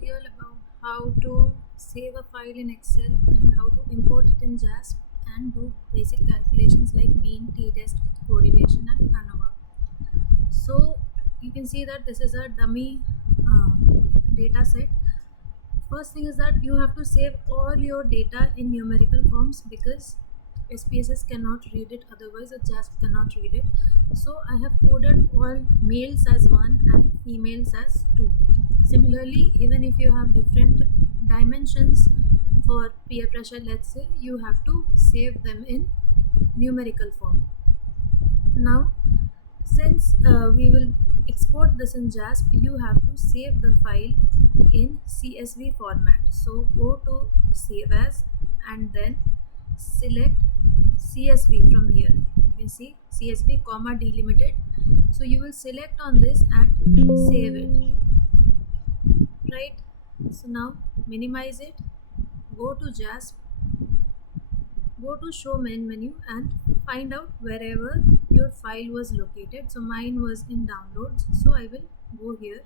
tutorial about how to save a file in Excel and how to import it in JASP and do basic calculations like mean, t-test, correlation and ANOVA. So you can see that this is a dummy data set. First thing is that you have to save all your data in numerical forms because SPSS cannot read it, otherwise a JASP cannot read it. So I have coded all males as 1 and females as 2. Similarly, even if you have different dimensions for peer pressure, let's say, you have to save them in numerical form. Now, since we will export this in JASP, you have to save the file in CSV format. So go to save as and then select CSV from here. You can see CSV comma delimited. So you will select on this and save it. Right? So now minimize it. Go to JASP. Go to show main menu and find out wherever your file was located. So mine was in downloads. So I will go here.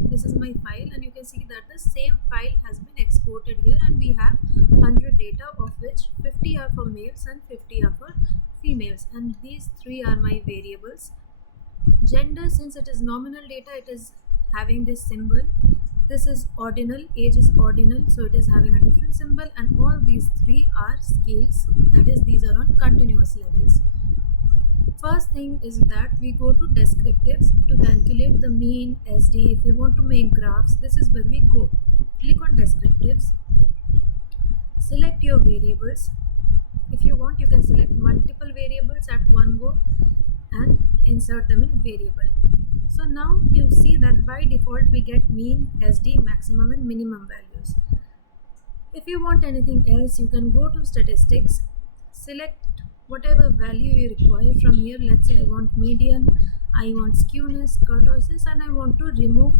This is my file and you can see that the same file has been exported here and we have 100 data, of which 50 are for males and 50 are for females, and these three are my variables. Gender, since it is nominal data, it is having this symbol. This is ordinal, age is ordinal, so it is having a different symbol, and all these three are scales, that is these are on continuous levels. First thing is that we go to descriptives to calculate the mean, SD. If you want to make graphs, this is where we go. Click on descriptives, select your variables. If you want, you can select multiple variables at one go and insert them in variable. So now you see that by default we get mean, SD, maximum and minimum values. If you want anything else, you can go to statistics, select whatever value you require from here. Let's say I want median, I want skewness, kurtosis, and I want to remove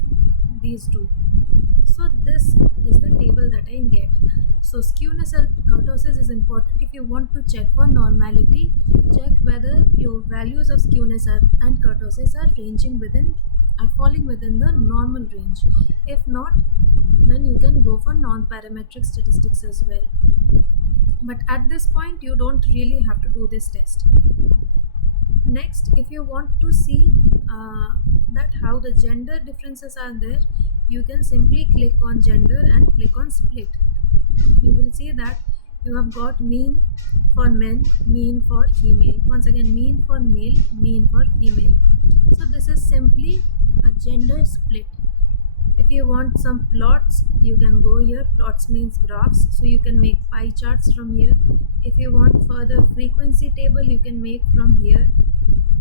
these two. So this is the table that I get. So skewness and kurtosis is important. If you want to check for normality, check whether your values of skewness and kurtosis are falling within the normal range. If not, then you can go for non-parametric statistics as well. But at this point you don't really have to do this test. Next, if you want to see that how the gender differences are there, you can simply click on gender and click on split. You will see that you have got mean for men, mean for female, once again mean for male, mean for female. So this is simply a gender split. If you want some plots, you can go here. Plots means graphs, so you can make pie charts from here. If you want further frequency table, you can make from here.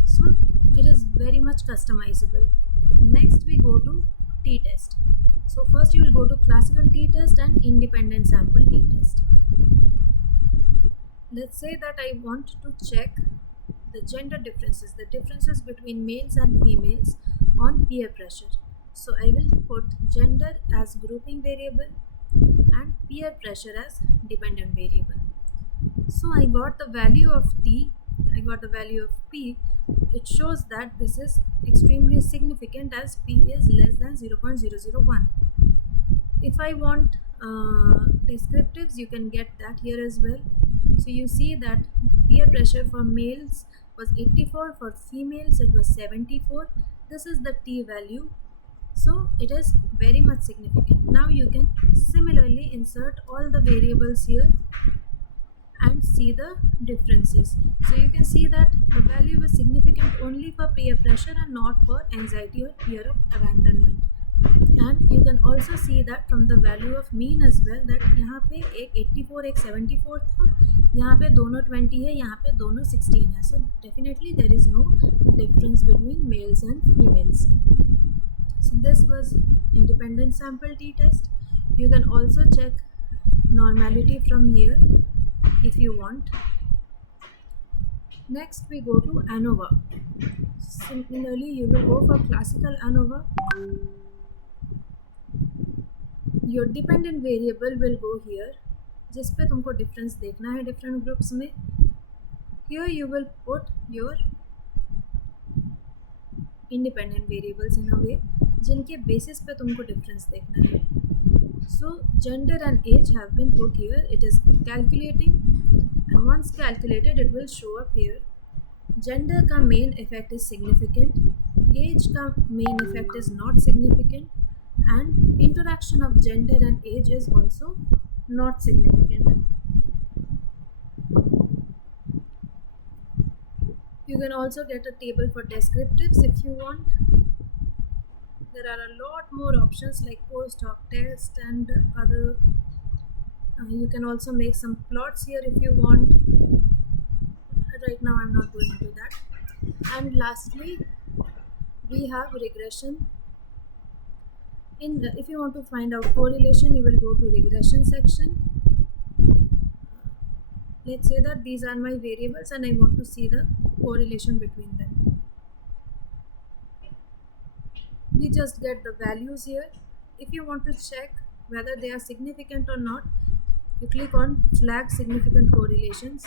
So it is very much customizable. Next we go to t-test. So first you will go to classical t-test and independent sample t-test. Let's say that I want to check the gender differences, the differences between males and females on peer pressure. So I will put gender as grouping variable and peer pressure as dependent variable. So I got the value of T, I got the value of P. It shows that this is extremely significant as P is less than 0.001. If I want descriptives, you can get that here as well. So you see that peer pressure for males was 84, for females it was 74. This is the T value. So it is very much significant. Now you can similarly insert all the variables here and see the differences. So you can see that the value is significant only for peer pressure and not for anxiety or fear of abandonment. And you can also see that from the value of mean as well, that यहाँ पे एक 84 एक 74 था, यहाँ पे दोनों 20 है, यहाँ पे दोनों 16 है. So definitely there is no difference between males and females. So this was independent sample t-test. You can also check normality from here if you want. Next we go to ANOVA. Similarly you will go for classical ANOVA. Your dependent variable will go here, जिस पे तुमको difference देखना है different groups में. Here you will put your independent variables in a way जिनके basis पे तुमको difference देखना है. So gender and age have been put here. It is calculating, and once calculated it will show up here. Gender का main effect is significant, age का main effect is not significant, and interaction of gender and age is also not significant. You can also get a table for descriptives if you want. There are a lot more options like post hoc test and other. You can also make some plots here if you want. Right now I'm not going into that. And lastly, we have regression. If you want to find out correlation, you will go to regression section. Let's say that these are my variables and I want to see the correlation between them. We just get the values here. If you want to check whether they are significant or not, you click on flag significant correlations.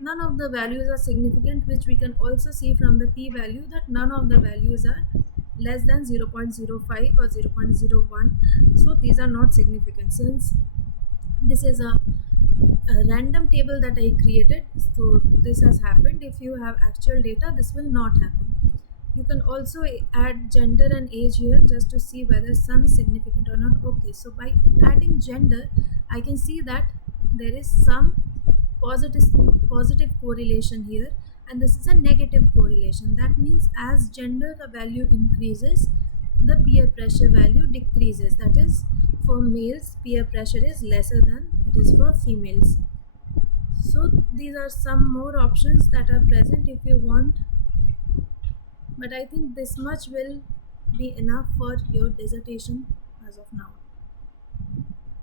None of the values are significant, which we can also see from the p-value that none of the values are less than 0.05 or 0.01. So these are not significant. Since this is a random table that I created, so this has happened. If you have actual data, this will not happen. You can also add gender and age here just to see whether some is significant or not. Okay, so by adding gender, I can see that there is some positive correlation here, and this is a negative correlation. That means as gender the value increases, the peer pressure value decreases. That is, for males peer pressure is lesser than it is for females. So these are some more options that are present if you want, but I think this much will be enough for your dissertation as of now.